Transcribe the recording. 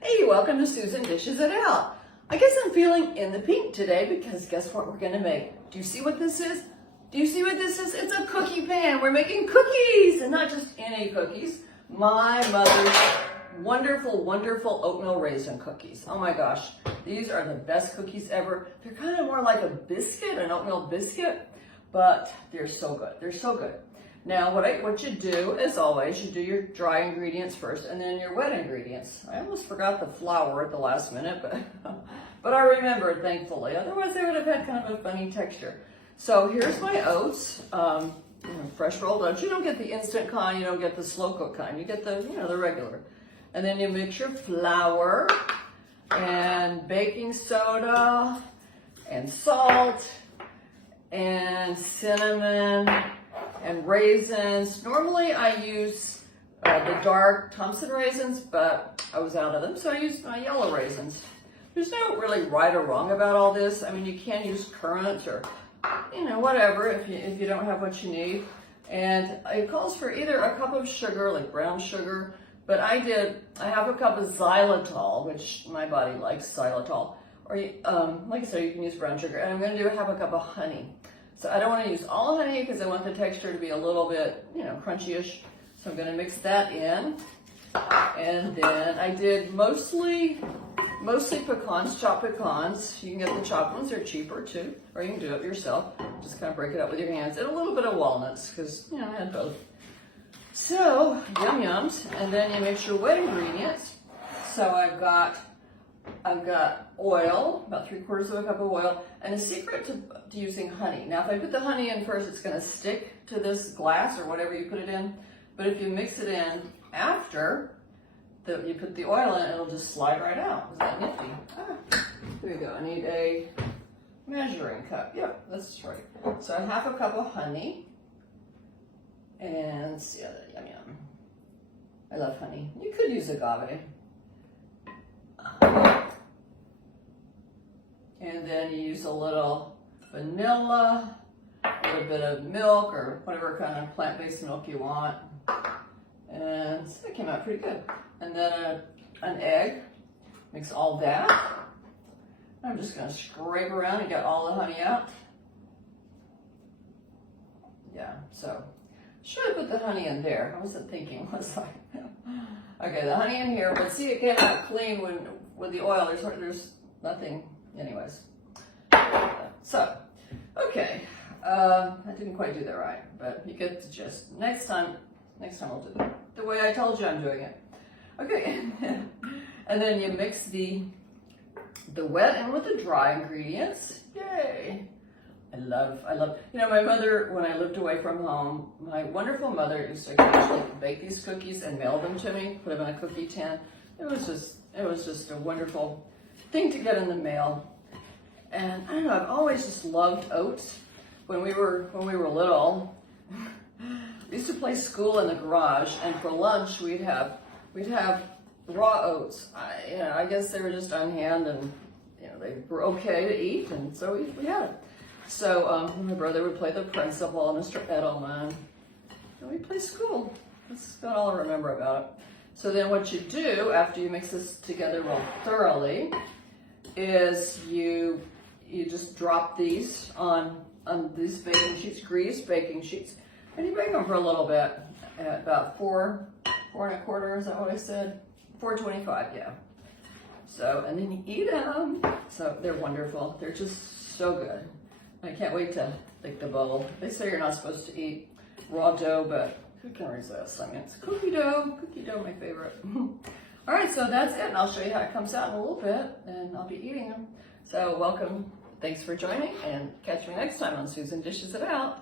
Hey, welcome to Susan Dishes It Out. I guess I'm feeling in the pink today because guess what we're gonna make? Do you see what this is? Do you see what this is? It's a cookie pan. We're making cookies, and not just any cookies. My mother's wonderful, wonderful oatmeal raisin cookies. Oh my gosh, these are the best cookies ever. They're kind of more like a biscuit, an oatmeal biscuit, but they're so good. They're so good. Now, what you do, as always, you do your dry ingredients first and then your wet ingredients. I almost forgot the flour at the last minute, but I remembered, thankfully. Otherwise, they would have had kind of a funny texture. So here's my oats, fresh rolled oats. You don't get the instant kind, you don't get the slow cook kind. You get the, the regular. And then you mix your flour and baking soda and salt and cinnamon and raisins. Normally I use the dark Thompson raisins, but I was out of them, so I used my yellow raisins. There's no really right or wrong about all this. I mean, you can use currant or, whatever if you don't have what you need. And it calls for either a cup of sugar, like brown sugar, but I have a cup of xylitol, which my body likes xylitol. Or, like I said, you can use brown sugar. And I'm going to have a cup of honey. So I don't want to use all honey because I want the texture to be a little bit, crunchy-ish. So I'm going to mix that in. And then I did mostly pecans, chopped pecans. You can get the chopped ones, they're cheaper too. Or you can do it yourself. Just kind of break it up with your hands. And a little bit of walnuts because, I had both. So, yum yums. And then you mix your wet ingredients. So I've got oil, about 3/4 of a cup of oil, and a secret to using honey. Now, if I put the honey in first, it's going to stick to this glass or whatever you put it in. But if you mix it in after you put the oil in, it'll just slide right out. Is that nifty? There you go. I need a measuring cup. Yep, that's right. So a 1/2 cup of honey. And see, yum yum. I love honey. You could use agave. And then you use a little vanilla, a little bit of milk or whatever kind of plant-based milk you want. And that came out pretty good. And then an egg, mix all that. I'm just gonna scrape around and get all the honey out. Yeah, so should have put the honey in there. I wasn't thinking, was I? Okay, the honey in here, but see, it came out clean with the oil. There's nothing, anyways. So, okay, I didn't quite do that right, but you get the gist. Next time I'll do it the way I told you I'm doing it. Okay, and then you mix the wet in with the dry ingredients. Yay! I love, my mother, when I lived away from home, my wonderful mother used to occasionally bake these cookies and mail them to me, put them in a cookie tin. It was just a wonderful thing to get in the mail. And I don't know, I've always just loved oats. When we were little, we used to play school in the garage, and for lunch we'd have raw oats. I guess they were just on hand, and they were okay to eat, and so we had it. So my brother would play the principal, Mr. Edelman, and we'd play school. That's about all I remember about it. So then what you do after you mix this together real thoroughly is you just drop these on these baking sheets, greased baking sheets, and you bake them for a little bit at about 4 1/4, is that what I said? 425, yeah. So, and then you eat them. So they're wonderful. They're just so good. I can't wait to lick the bowl. They say you're not supposed to eat raw dough, but who can resist? I mean, it's cookie dough, my favorite. All right, so that's it, and I'll show you how it comes out in a little bit, and I'll be eating them. So welcome, thanks for joining, and catch me next time on Susan Dishes It Out.